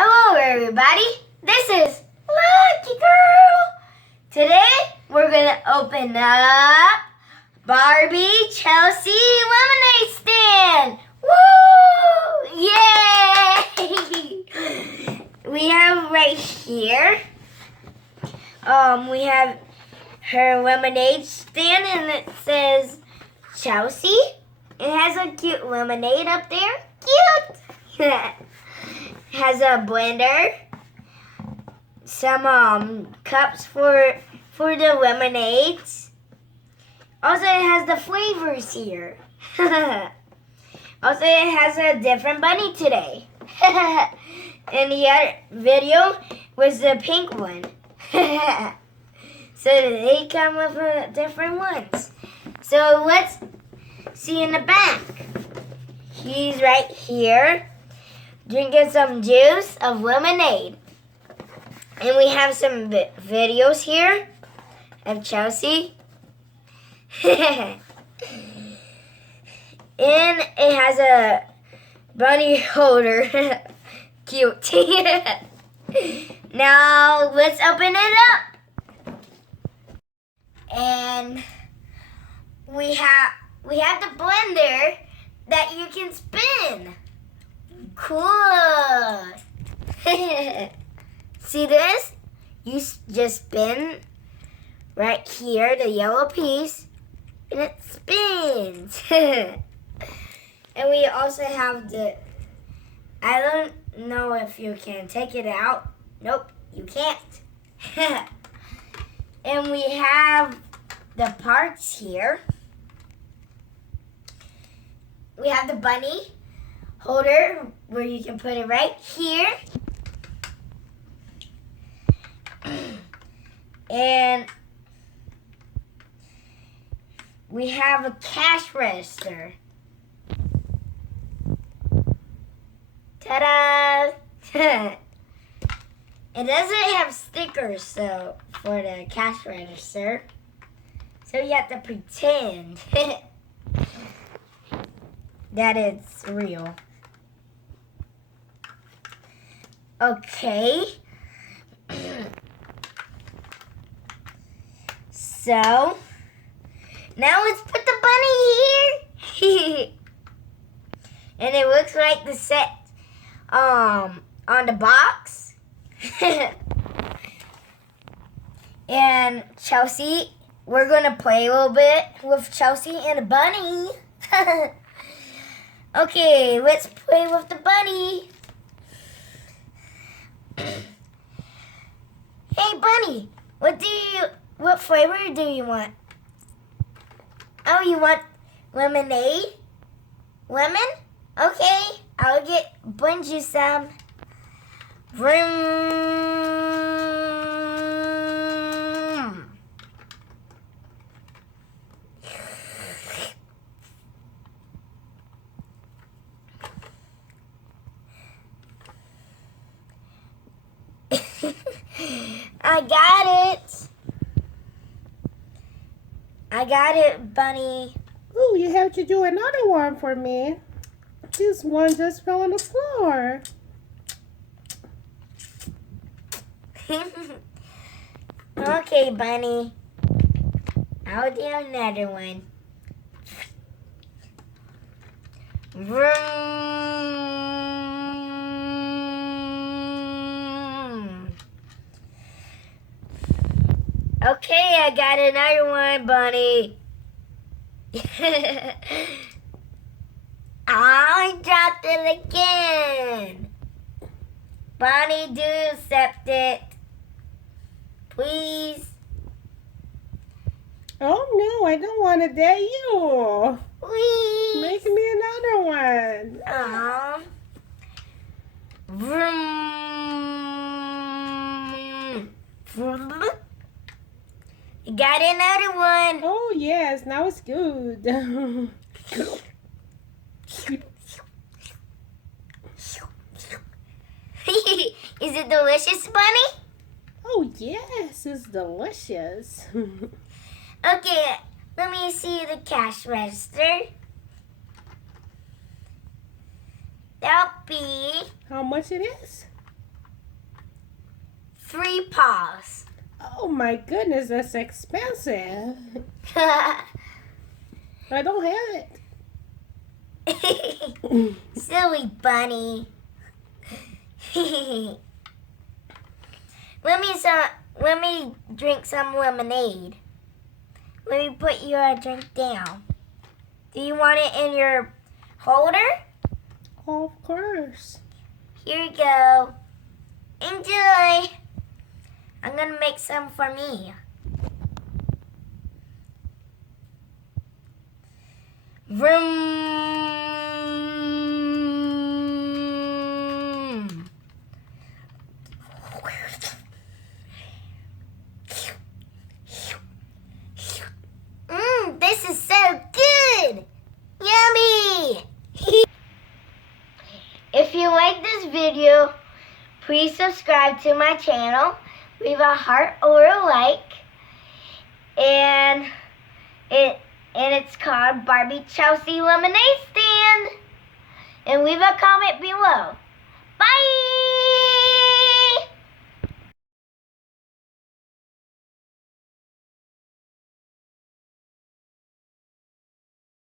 Hello everybody, this is Lucky Girl. Today we're going to open up Barbie Chelsea lemonade stand. Woo! Yay! We have right here, we have her lemonade stand and it says Chelsea. It has a cute lemonade up there. Cute! Has a blender, some cups for the lemonades. Also, it has the flavors here. Also, it has a different bunny today. And the other video was the pink one. So they come with different ones. So let's see in the back. He's right here, drinking some juice of lemonade. And we have some videos here of Chelsea. And it has a bunny holder. Cute. Now let's open it up. And we have the blender that you can spin. Cool. See this? You just spin right here, the yellow piece, and it spins. And we also have I don't know if you can take it out. Nope, you can't. And we have the parts here. We have the bunny holder where you can put it right here. And we have a cash register. Ta-da! It doesn't have stickers for the cash register. So you have to pretend that it's real. Okay. So, now let's put the bunny here. And it looks like the set on the box. And Chelsea, we're going to play a little bit with Chelsea and the bunny. Okay, let's play with the bunny. Hey, bunny, what flavor do you want? Oh, you want lemonade? Lemon? Okay, I'll blend you some. Vroom. I got it, bunny. Ooh, you have to do another one for me. This one just fell on the floor. Okay, bunny. I'll do another one. Vroom. Okay, I got another one, bunny. I dropped it again. Bonnie, do accept it. Please. Oh no, I don't want to dare you. Please. Make me another one. Aww. Vroom. Vroom. You got another one. Oh yes, now it's good. Is it delicious, bunny? Oh yes, it's delicious. Okay, let me see the cash register. That'll be How much it is? 3 paws. Oh my goodness, that's expensive. I don't have it. Silly bunny. Let me drink some lemonade. Let me put your drink down. Do you want it in your holder? Of course. Here you go. Enjoy. I'm gonna make some for me. Vroom. This is so good. Yummy. If you like this video, please subscribe to my channel. Leave a heart or a like. And it's called Barbie Chelsea Lemonade Stand. And leave a comment below. Bye!